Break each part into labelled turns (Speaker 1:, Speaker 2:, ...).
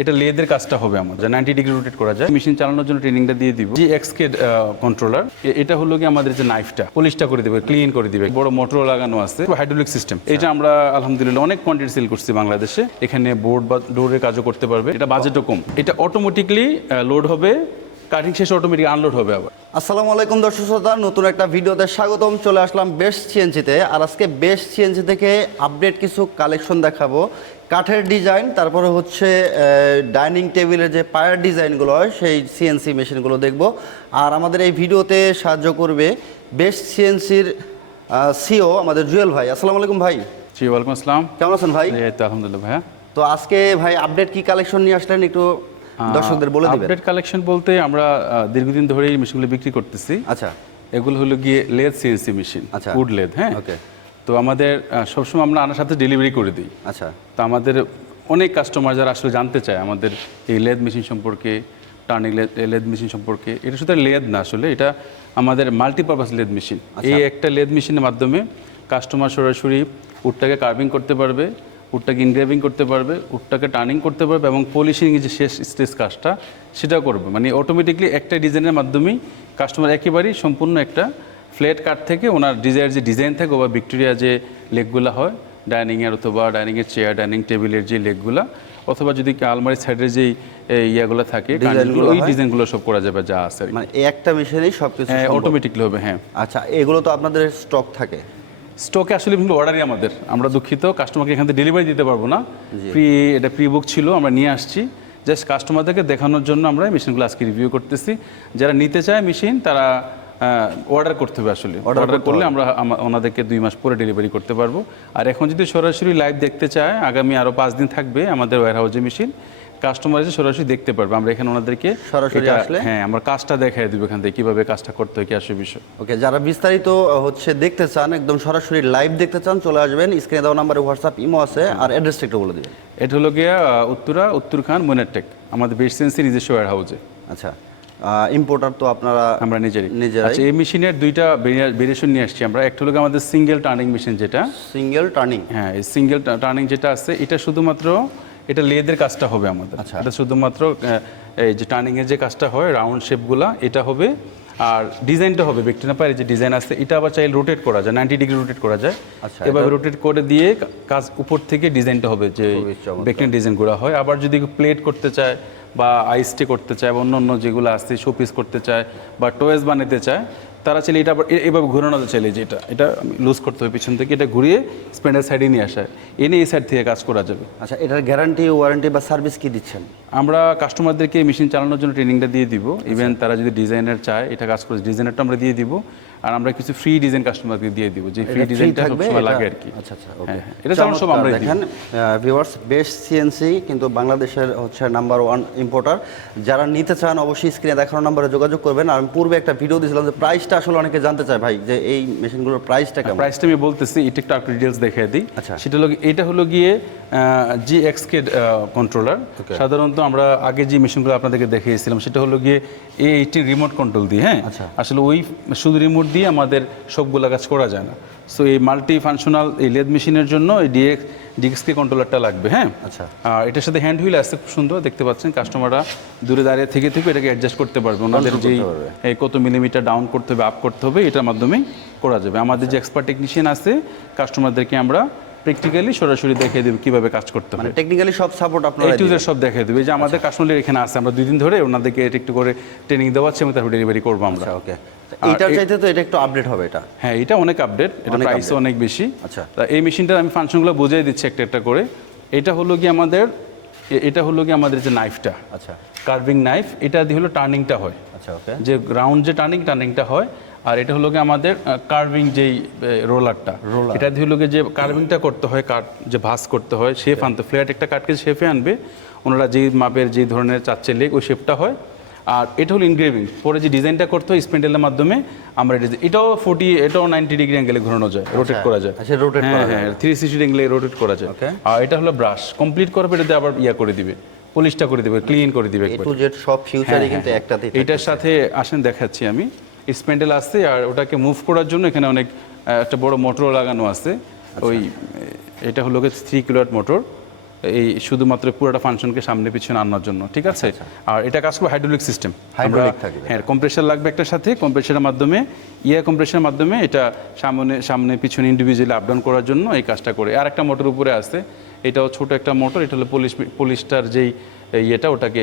Speaker 1: এটা লেদের কাজটা হবে আমাদের নাইনটি ডিগ্রি রোটেট করা যায়। মেশিন চালানোর জন্য ট্রেনিংটা দিয়ে দিব। জি এক্স কে কন্ট্রোলার এটা হলো কি আমাদের যে নাইফটা পলিশটা করে দিবে ক্লিন করে দিবে। বড় মোটর লাগানো আছে। হাইড্রোলিক সিস্টেম এটা আমরা, আলহামদুলিল্লাহ, অনেক কোয়ান্টিটি সেল করছি বাংলাদেশে। এখানে বোর্ড বা ডোরের কাজও করতে পারবে। এটা বাজেটও কম। এটা অটোমেটিকলি লোড হবে কাটিং শেষে অটোমেটিক আনলোড হবে আবার।
Speaker 2: আসসালামু আলাইকুম দর্শক শ্রোতা নতুন একটা ভিডিওতে স্বাগতম চলে আসলাম বেস্ট সিএনজিতে আর আজকে বেস্ট সিএনজি থেকে আপডেট কিছু কালেকশন দেখাবো। কাঠের ডিজাইন তারপরে হচ্ছে ডাইনিং টেবিলের যে পায়ার ডিজাইনগুলো হয় সেই সিএনসি মেশিনগুলো দেখব। আর আমাদের এই ভিডিওতে সাহায্য করবে বেস্ট সিএনসির সিও আমাদের জুয়েল ভাই। আসসালামু আলাইকুম ভাই।
Speaker 1: জি ওয়ালাইকুম আসসালাম।
Speaker 2: কেমন আছেন ভাই?
Speaker 1: আলহামদুলিল্লাহ ভাইয়া।
Speaker 2: তো আজকে ভাই আপডেট কি কালেকশন নিয়ে আসলেন একটু দর্শকদের বলে দিবেন।
Speaker 1: আপডেট কালেকশন বলতে আমরা দীর্ঘদিন ধরে এই মেশিনগুলো বিক্রি করতেছি।
Speaker 2: আচ্ছা।
Speaker 1: এগুলো হলো গিয়ে লেদ সিএনসি মেশিন
Speaker 2: আচ্ছা।
Speaker 1: উড লেদ হ্যাঁ?
Speaker 2: ওকে
Speaker 1: তো আমাদের সবসময় আমরা আনার সাথে ডেলিভারি করে দিই।
Speaker 2: আচ্ছা।
Speaker 1: তো আমাদের অনেক কাস্টমার যারা আসলে জানতে চায় আমাদের এই লেদ মেশিন সম্পর্কে টার্নিং লেদ মেশিন সম্পর্কে। এটা শুধু লেদ না আসলে এটা আমাদের মাল্টিপারপাস লেদ মেশিন এই একটা লেদ মেশিনের মাধ্যমে কাস্টমার সরাসরি উডটাকে কার্ভিং করতে পারবে উডটাকে ইনগ্রেভিং করতে পারবে উডটাকে টার্নিং করতে পারবে এবং পলিশিং যে শেষ স্টেজ কাজটা সেটাও করবে। মানে অটোমেটিকলি একটা ডিজাইনের মাধ্যমেই কাস্টমার একেবারেই সম্পূর্ণ একটা ফ্ল্যাট কাট থেকে ওনার ডিজাইনের যে ডিজাইন থাকে বা ভিক্টোরিয়া যে লেগগুলো হয় ডাইনিংয়ের অথবা ডাইনিংয়ের চেয়ার ডাইনিং টেবিলের যে লেগগুলা অথবা যদি আলমারির সাইডের যে ইয়াগুলো থাকে
Speaker 2: ডিজাইনগুলো
Speaker 1: ওই ডিজাইনগুলো সব করা যাবে যা আছে
Speaker 2: মানে একটা মেশিনেই সব কিছু
Speaker 1: অটোমেটিকলি হবে হ্যাঁ।
Speaker 2: আচ্ছা এগুলো তো আপনাদের স্টক থাকে।
Speaker 1: স্টকে আসলে কিন্তু অর্ডারই আমাদের। আমরা দুঃখিত কাস্টমারকে এখান থেকে ডেলিভারি দিতে পারব না। প্রি এটা প্রি বুক ছিল আমরা নিয়ে আসছি। জাস্ট কাস্টমারদেরকে দেখানোর জন্য আমরা এই মেশিনগুলো আজকে রিভিউ করতেছি। যারা নিতে চায় মেশিন তারা অর্ডার করতে হবে আসলে। অর্ডার করলে আমরা ওনাদেরকে দুই মাস পরে ডেলিভারি করতে পারব। আর এখন যদি সরাসরি লাইভ দেখতে চায় আগামী আরও পাঁচ দিন থাকবে আমাদের ওয়ার হাউজে মেশিন কাস্টমার এসে সরাসরি দেখতে পারবে। আমরা এখানে ওনাদেরকে
Speaker 2: সরাসরি আসলে?
Speaker 1: হ্যাঁ আমরা কাজটা দেখাই দিব এখান থেকে কীভাবে কাজটা করতে হয় কি আসে বিষয়।
Speaker 2: ওকে যারা বিস্তারিত হচ্ছে দেখতে চান একদম সরাসরি লাইভ দেখতে চান চলে আসবেন। স্ক্রিনে দেওয়া নাম্বারে হোয়াটসঅ্যাপ ইমো আছে আর অ্যাড্রেসটা একটু বলে দিবেন।
Speaker 1: এটা হলো গিয়া উত্তরা উত্তর খান মনেরটেক আমাদের বেসেন্সি নিজস্ব ওয়ার হাউসে
Speaker 2: আচ্ছা ইম্পোর্টার তো আপনারা
Speaker 1: আমরা নিজেরই।
Speaker 2: নিজেরাই?
Speaker 1: আচ্ছা এই মেশিনের দুইটা ভেরিয়েশন নিয়ে আসছি আমরা। একটা হলো আমাদের সিঙ্গেল টার্নিং মেশিন যেটা।
Speaker 2: সিঙ্গেল টার্নিং
Speaker 1: হ্যাঁ এই সিঙ্গেল টার্নিং যেটা আছে এটা শুধুমাত্র এটা লেদের কাজটা হবে আমাদের
Speaker 2: আচ্ছা।
Speaker 1: এটা শুধুমাত্র এই যে টার্নিং এর যে কাজটা হয় রাউন্ড শেপগুলা এটা হবে আর ডিজাইনটা হবে ব্যক্তিনা পায়ের যে ডিজাইন আছে এটা আবার চাইলে রোটেট করা যায় নাইনটি ডিগ্রি রোটেট করা যায়
Speaker 2: আচ্ছা,
Speaker 1: এভাবে রোটেট করে দিয়ে কাজ উপর থেকে ডিজাইনটা হবে যে
Speaker 2: চমৎকার।
Speaker 1: বেকনের ডিজাইনগুলো হয় আবার যদি প্লেট করতে চায় বা আইসটে করতে চায় বা অন্য অন্য যেগুলো আছে শোপিস করতে চায় বা টয়েস বানাতে চায় তারা চাইলে এটা আবার এভাবে ঘোরানো চাইলে যেটা এটা লুজ করতে হবে পিছন থেকে এটা ঘুরিয়ে স্পেন্ডার সাইডে নিয়ে আসা। এনে এই সাইড থেকে কাজ করা যাবে।
Speaker 2: আচ্ছা এটার গ্যারান্টি ওয়ারেন্টি বা সার্ভিস কি দিচ্ছেন?
Speaker 1: আমরা কাস্টমারদেরকে মেশিন চালানোর জন্য ট্রেনিংটা দিয়ে দিব।
Speaker 2: আচ্ছা।
Speaker 1: ইভেন তারা যদি ডিজাইনার চায় এটা কাজ করে ডিজাইনারটা আমরা দিয়ে দিব। আর আমরা কিছু ফ্রি ডিজাইন কাস্টমারকে দিয়ে দিব যে ফ্রি ডিজাইনটা সবসময় লাগে আর কি
Speaker 2: আচ্ছা আচ্ছা ওকে
Speaker 1: হ্যাঁ। এটা চালানো সব আমরাই দিই।
Speaker 2: দেখেন ভিউয়ার্স বেস্ট সিএনসি কিন্তু বাংলাদেশের হচ্ছে নাম্বার ওয়ান ইম্পোর্টার যারা নিতে চান অবশ্যই স্ক্রিনে দেখানো নাম্বারে যোগাযোগ করবেন। আর আমি পূর্বে একটা ভিডিও দিয়েছিলাম যে প্রাইসটা আসলে অনেকে জানতে চায় ভাই যে এই মেশিনগুলোর প্রাইসটা কেমন?
Speaker 1: প্রাইসটা আমি বলতেছি এটা একটু একটু ডিটেলস দেখিয়ে দিই।
Speaker 2: আচ্ছা।
Speaker 1: সেটা হলো এটা হলো গিয়ে জি এক্স কে কন্ট্রোলার সাধারণত আমরা আগে যে মেশিনগুলো আপনাদেরকে দেখিয়েছিলাম সেটা হলো গিয়ে এ এইটি রিমোট কন্ট্রোল দিয়ে হ্যাঁ?
Speaker 2: আচ্ছা।
Speaker 1: আসলে ওই শুধু রিমোট দিয়ে আমাদের সবগুলো কাজ করা যায় না। সো এই মাল্টি ফাংশনাল এই লেদ মেশিনের জন্য এই ডিএক্স ডিএক্সকে কন্ট্রোলারটা লাগবে হ্যাঁ?
Speaker 2: আচ্ছা।
Speaker 1: আর এটার সাথে হ্যান্ড হুইল আছে খুব সুন্দর দেখতে পাচ্ছেন কাস্টমাররা দূরে দাঁড়িয়ে থেকে থেকে এটাকে অ্যাডজাস্ট করতে পারবে। ওনাদের
Speaker 2: যে
Speaker 1: যেই কত মিলিমিটার ডাউন করতে হবে আপ করতে হবে এটার মাধ্যমেই করা যাবে। আমাদের যে এক্সপার্ট টেকনিশিয়ান আছে কাস্টমারদেরকে আমরা প্র্যাকটিক্যালি সরাসরি দেখিয়ে দেবো কীভাবে কাজ করতে
Speaker 2: মানে
Speaker 1: হবে
Speaker 2: টেকনিক্যালি সব সাপোর্ট আপনারা
Speaker 1: টু
Speaker 2: দিবেন।
Speaker 1: সব দেখিয়ে দেবে। যে আমাদের কাস্টমার এখানে আছে আমরা দুই দিন ধরে ওনাদেরকে এটা একটু করে ট্রেনিং দেওয়াচ্ছি এবং তারপর ডেলিভারি করব আমরা।
Speaker 2: আচ্ছা ওকে এইটার
Speaker 1: এই-
Speaker 2: চাইতে তো এটা একটু আপডেট হবে এটা।
Speaker 1: হ্যাঁ এটা অনেক আপডেট এটা
Speaker 2: update।
Speaker 1: অনেক বেশি।
Speaker 2: আচ্ছা।
Speaker 1: তা এই মেশিনটার আমি ফাংশনগুলো বুঝিয়ে দিচ্ছি একটা একটা করে। এটা হলো কি আমাদের এটা হলো কি আমাদের যে নাইফটা
Speaker 2: আচ্ছা।
Speaker 1: কার্ভিং নাইফ এটা দিয়ে হলো টার্নিংটা হয়।
Speaker 2: আচ্ছা ওকে
Speaker 1: যে রাউন্ড যে টার্নিং টার্নিংটা হয় আর এটা হলো গিয়ে আমাদের কার্ভিং যেই রোলারটা
Speaker 2: Roller।
Speaker 1: এটা দিয়ে হলো গিয়ে যে কার্ভিংটা করতে হয় কাট যে ভাস করতে হয় শেফ আনতে ফ্ল্যাট একটা কাটকে শেপে আনবে ওনারা যেই মাপের যেই ধরনের চাচ্ছে লেগ ওই শেপটা হয় আর এটা হলো ইনগ্রেভিং পরে যে ডিজাইনটা করতে হয় স্পেন্ডেলের মাধ্যমে আমরা এটা এটাও ফোর্টি এটাও নাইনটি ডিগ্রি অ্যাঙ্গেলে ঘোরানো যায় রোটেট করা যায়
Speaker 2: আচ্ছা, rotate
Speaker 1: হ্যাঁ। হ্যাঁ থ্রি সিক্সটি অ্যাঙ্গেলে রোটেট করা যায়. আর এটা হলো ব্রাশ কমপ্লিট করবে এটাতে আবার ইয়া করে দিবে পলিশটা করে দিবে ক্লিন করে দিবে
Speaker 2: টু জেড সব ফিউচারই
Speaker 1: হ্যাঁ,
Speaker 2: কিন্তু
Speaker 1: হ্যাঁ,
Speaker 2: একটাতেই
Speaker 1: হ্যাঁ। এটার সাথে আসেন দেখাচ্ছি আমি স্প্যান্ডেল আছে আর ওটাকে মুভ করার জন্য এখানে অনেক একটা বড় মোটর লাগানো আছে।
Speaker 2: আচ্ছা।
Speaker 1: ওই এটা হলো থ্রি কিলোয়াট মোটর এই শুধুমাত্র পুরোটা ফাংশনকে সামনে পিছনে আনার জন্য ঠিক আছে? আর এটা কাজ করবে হাইড্রোলিক সিস্টেম। হ্যাঁ কম্প্রেসার লাগবে একটার সাথে কম্প্রেসারের মাধ্যমে ইয়ে কম্প্রেসারের মাধ্যমে এটা সামনে সামনে পিছনে ইন্ডিভিজুয়ালি আপ ডাউন করার জন্য এই কাজটা করে। আর একটা মোটর উপরে আছে এটাও ছোট একটা মোটর এটা হলো পুলিশ পুলিশটার যেই ইয়েটা ওটাকে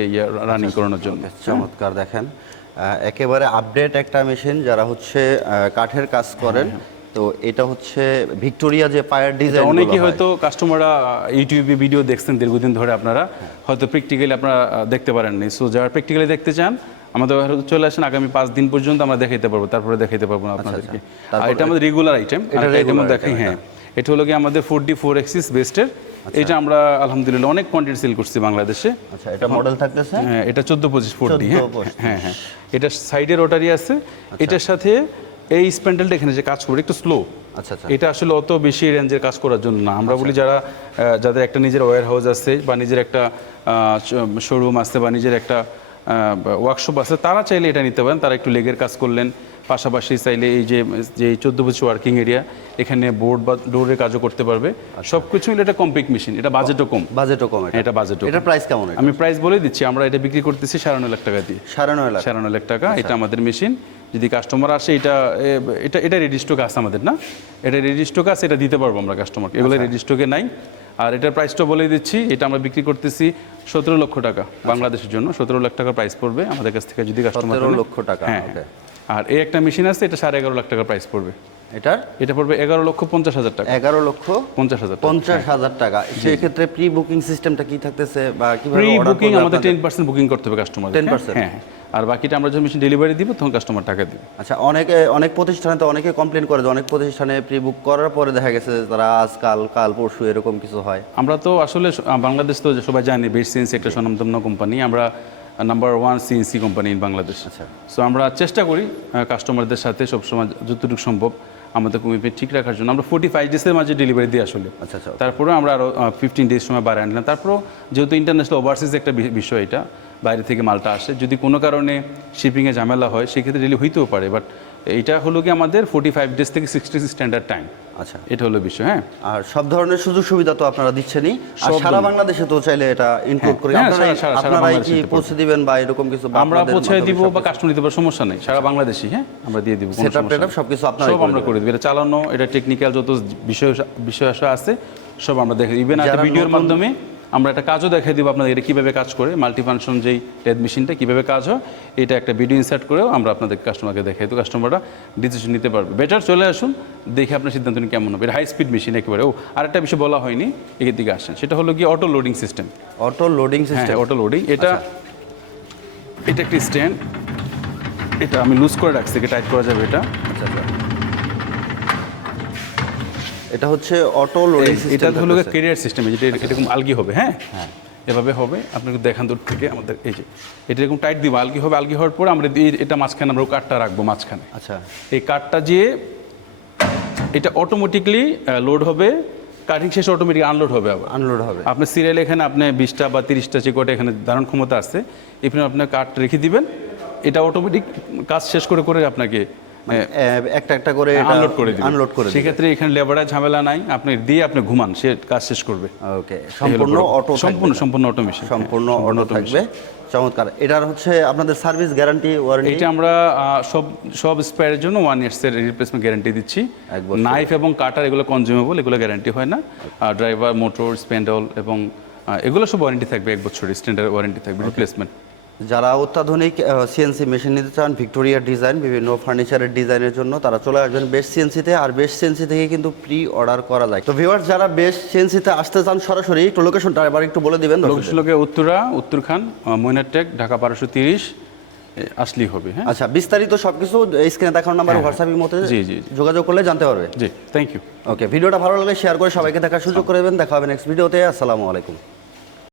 Speaker 1: রানিং করানোর জন্য।
Speaker 2: চমৎকার দেখেন। একেবারে আপডেট একটা মেশিন যারা হচ্ছে কাঠের কাজ করেন। তো এটা হচ্ছে ভিক্টোরিয়া যে পায়ার ডিজাইন
Speaker 1: অনেকেই হয়তো কাস্টমাররা ইউটিউবে ভিডিও দেখছেন দীর্ঘদিন ধরে আপনারা। হয়তো প্র্যাকটিক্যালি আপনারা দেখতে পারেননি। সো যারা প্র্যাকটিক্যালি দেখতে চান আমাদের চলে আসেন আগামী পাঁচ দিন পর্যন্ত আমরা দেখাইতে পারব তারপরে দেখাইতে পারব না আপনাদেরকে। আর এটা আমাদের রেগুলার আইটেম
Speaker 2: এটা
Speaker 1: এটা দেখাই হ্যাঁ। এটা। হলো কি আমাদের ফোর ডি ফোর এক্সিস বেস্টের এটা আমরা আলহামদুলিল্লাহ অনেক কোয়ান্টিটি সেল করছি বাংলাদেশে।
Speaker 2: আচ্ছা এটা মডেল থাকতেছে?
Speaker 1: হ্যাঁ এটা চোদ্দ পঁচিশ ফোর ডি
Speaker 2: 14
Speaker 1: হ্যাঁ
Speaker 2: 25
Speaker 1: হ্যাঁ হ্যাঁ। এটা সাইডে রোটারি আছে। এটার সাথে এই স্প্যান্ডেলটা এখানে যে কাজ করে একটু স্লো
Speaker 2: আচ্ছা আচ্ছা।
Speaker 1: এটা আসলে অত বেশি রেঞ্জের কাজ করার জন্য না। আমরা বলি যারা যাদের একটা নিজের ওয়্যার হাউস আছে বা নিজের একটা শোরুম আছে বা নিজের একটা ওয়ার্কশপ আছে তারা চাইলে এটা নিতে পারেন। তারা একটু লেগের কাজ করলেন। পাশাপাশি চাইলে এই যে যে চোদ্দ বছর ওয়ার্কিং এরিয়া এখানে বোর্ড বা ডোরের কাজও করতে পারবে। সব কিছু এটা কমপ্লিট মেশিন এটা বাজেটও কম।
Speaker 2: বাজেটও কম
Speaker 1: এটা। বাজেটও
Speaker 2: এটা প্রাইস কেমন
Speaker 1: আমি প্রাইস বলে দিচ্ছি আমরা এটা বিক্রি করতেছি সাড়ে নয় লাখ টাকা দিয়ে।
Speaker 2: সাড়ে নয় লাখ।
Speaker 1: সাড়ে নয় লাখ টাকা এটা আমাদের মেশিন যদি কাস্টমার আসে এটা এটা এটা রেডি স্টক আছে আমাদের না? এটা রেডি স্টক আছে এটা দিতে পারব আমরা কাস্টমারকে এগুলো রেডি স্টকে নাই। আর এটার প্রাইসটা বলে দিচ্ছি এটা আমরা বিক্রি করতেছি সতেরো লক্ষ টাকা বাংলাদেশের জন্য। সতেরো লাখ টাকা প্রাইস পড়বে আমাদের কাছ থেকে যদি কাস্টমার
Speaker 2: 17 লক্ষ টাকা,
Speaker 1: হ্যাঁ।
Speaker 2: okay.
Speaker 1: আর এই একটা মেশিন আছে এটা সাড়ে এগারো লাখ টাকা প্রাইস পড়বে।
Speaker 2: এটার?
Speaker 1: এটা পড়বে এগারো লক্ষ পঞ্চাশ হাজার টাকা।
Speaker 2: এগারো লক্ষ
Speaker 1: পঞ্চাশ হাজার টাকা।
Speaker 2: পঞ্চাশ হাজার টাকা। সেই ক্ষেত্রে প্রি বুকিং সিস্টেমটা কি থাকতেছে বা
Speaker 1: প্রি বুকিং আমাদের টেন পার্সেন্ট বুকিং করতে হবে কাস্টমার
Speaker 2: 10%
Speaker 1: হ্যাঁ হ্যাঁ। আর বাকিটা আমরা যখন মেশিন ডেলিভারি দিব তখন কাস্টমার টাকা দিবে।
Speaker 2: আচ্ছা অনেকে অনেক প্রতিষ্ঠানে তো অনেকে কমপ্লেন করে যে অনেক প্রতিষ্ঠানে প্রি বুক করার পরে দেখা গেছে তারা আজকাল কাল পরশু এরকম কিছু হয়।
Speaker 1: আমরা তো আসলে বাংলাদেশ তো সবাই জানি বেস্ট সিএনসি একটা স্বনামধন্য কোম্পানি আমরা number one CNC company in Bangladesh
Speaker 2: আচ্ছা।
Speaker 1: সো আমরা চেষ্টা করি কাস্টমারদের সাথে সবসময় যতটুকু সম্ভব আমাদের কমিটমেন্ট ঠিক রাখার জন্য। আমরা ফোর্টি ফাইভ ডেজের মাঝে ডেলিভারি দিই আসলে।
Speaker 2: আচ্ছা আচ্ছা
Speaker 1: তারপরে আমরা আরও ফিফটিন ডেজ সময় বাড়ায় আনলাম তারপরেও যেহেতু ইন্টারন্যাশনাল ওভারসিজ একটা বিষয় এটা বাইরে থেকে মালটা আসে। যদি কোনো কারণে শিপিংয়ে ঝামেলা হয় সেক্ষেত্রে ডেলি হইতেও পারে। বাট এটা হলো কি আমাদের ফোর্টি ফাইভ ডেজ থেকে সিক্সটি স্ট্যান্ডার্ড টাইম
Speaker 2: আচ্ছা।
Speaker 1: এটা হলো বিষয় হ্যাঁ।
Speaker 2: আর সব ধরনের সুযোগ সুবিধা তো আপনারা দিচ্ছেনই। আর সারা বাংলাদেশে তো চাইলে এটা ইনক্লুড করি
Speaker 1: হ্যাঁ, সারা
Speaker 2: আপনারাই
Speaker 1: বাংলাদেশে
Speaker 2: কি পৌঁছে দিবেন বা এরকম কিছু
Speaker 1: আমরা
Speaker 2: পৌঁছে
Speaker 1: দিব বা? কাস্টমার পারব সমস্যা নেই। সারা বাংলাদেশি হ্যাঁ আমরা দিয়ে দিব সমস্যা
Speaker 2: টেটআপ। সবকিছু আপনারাই
Speaker 1: সব
Speaker 2: করে
Speaker 1: আমরা করে দিব। এটা চালানো এটা টেকনিক্যাল যত বিষয় বিষয় আছে সব আমরা দেখে ইভেন একটা ভিডিওর মাধ্যমে আমরা একটা কাজও দেখাই দিব আপনাদের এটা কীভাবে কাজ করে মাল্টিফাংশন যেই টেড মেশিনটা কীভাবে কাজ হয় এটা একটা ভিডিও ইনসার্ট করেও আমরা আপনাদের কাস্টমারকে দেখাই। তো কাস্টমাররা ডিসিশন নিতে পারবে। বেটার চলে আসুন দেখে আপনার সিদ্ধান্ত নিন কেমন হবে। এটা হাই স্পিড মেশিন একেবারে। ও আরেকটা বিষয় বলা হয়নি এর দিকে আসেন সেটা হলো কি auto loading system
Speaker 2: auto loading system
Speaker 1: auto loading এটা এটা একটি স্ট্যান্ড এটা আমি লুজ করে রাখছি টাইট করা যাবে এটা।
Speaker 2: আচ্ছা। এটা হচ্ছে অটো লোডিং
Speaker 1: এটা হলো কেরিয়ার সিস্টেম যেটা এরকম আলগি হবে হ্যাঁ? এভাবে হবে আপনাকে দেখান দূর থেকে আমাদের এই যে এটা এরকম টাইট দিব আলগি হবে আলগি হওয়ার পরে আমরা এটা মাঝখানে আমরা কাঠটা রাখব মাঝখানে।
Speaker 2: আচ্ছা।
Speaker 1: এই কাঠটা যে এটা অটোমেটিকলি লোড হবে কাটিং শেষে অটোমেটিক আনলোড হবে আবার।
Speaker 2: আনলোড হবে।
Speaker 1: আপনার সিরিয়াল এখানে আপনি বিশটা বা তিরিশটা চেকোটে এখানে ধারণ ক্ষমতা আছে এখানে আপনার কাঠ রেখে দিবেন এটা অটোমেটিক কাজ শেষ করে করে আপনাকে
Speaker 2: একটা একটা করে
Speaker 1: আনলোড করে দিবেন
Speaker 2: আনলোড করে
Speaker 1: সেক্ষেত্রে এখানে লেবারের ঝামেলা নাই। আপনি দিয়ে আপনি ঘুমান সে কাজ শেষ করবে।
Speaker 2: ওকে সম্পূর্ণ অটো
Speaker 1: সম্পূর্ণ সম্পূর্ণ অটোমেশন
Speaker 2: সম্পূর্ণ অটো থাকবে। চমৎকার। এটার হচ্ছে আপনাদের সার্ভিস গ্যারান্টি ওয়ারেন্টি
Speaker 1: এটা আমরা সব সব স্পেয়ারের জন্য ওয়ান ইয়ার্সের রিপ্লেসমেন্ট গ্যারান্টি দিচ্ছি। নাইফ এবং কাটার এগুলো কনজিউমেবল এগুলো গ্যারান্টি হয় না। ড্রাইভার মোটর স্পেন্ডল এবং এগুলো সব ওয়ারেন্টি থাকবে এক বছর স্ট্যান্ডার্ড ওয়ারেন্টি থাকবে রিপ্লেসমেন্ট
Speaker 2: যারা অত্যাধুনিক সিএনসি মেশিন নিতে চান ভিক্টোরিয়ার ডিজাইন বিভিন্ন ফার্নিচারের ডিজাইনের জন্য তারা চলে আসবেন বেস্ট সিএনসিতে আর বেস্ট সিএনসি থেকে কিন্তু প্রি অর্ডার করা যায়। তো ভিউয়ার্স যারা বেস্ট সিএনসিতে আসতে চান সরাসরি একটু লোকেশনটা এবার একটু বলে দিবেন।
Speaker 1: লোকসলোকে উত্তরা উত্তরখান মইনারটেক ঢাকা বারোশো তিরিশ আসলেই হবে হ্যাঁ?
Speaker 2: আচ্ছা বিস্তারিত সবকিছু স্ক্রিনে দেখানো নাম্বার
Speaker 1: হ্যাঁ,
Speaker 2: হোয়াটসঅ্যাপের মধ্যে
Speaker 1: জি, জি, জি।
Speaker 2: যোগাযোগ করলে জানতে পারবে।
Speaker 1: জি থ্যাংক ইউ
Speaker 2: ওকে ভিডিওটা ভালো লাগলে শেয়ার করে সবাইকে দেখার সুযোগ করে দেবেন। দেখা হবে নেক্সট ভিডিওতে আসসালামু আলাইকুম।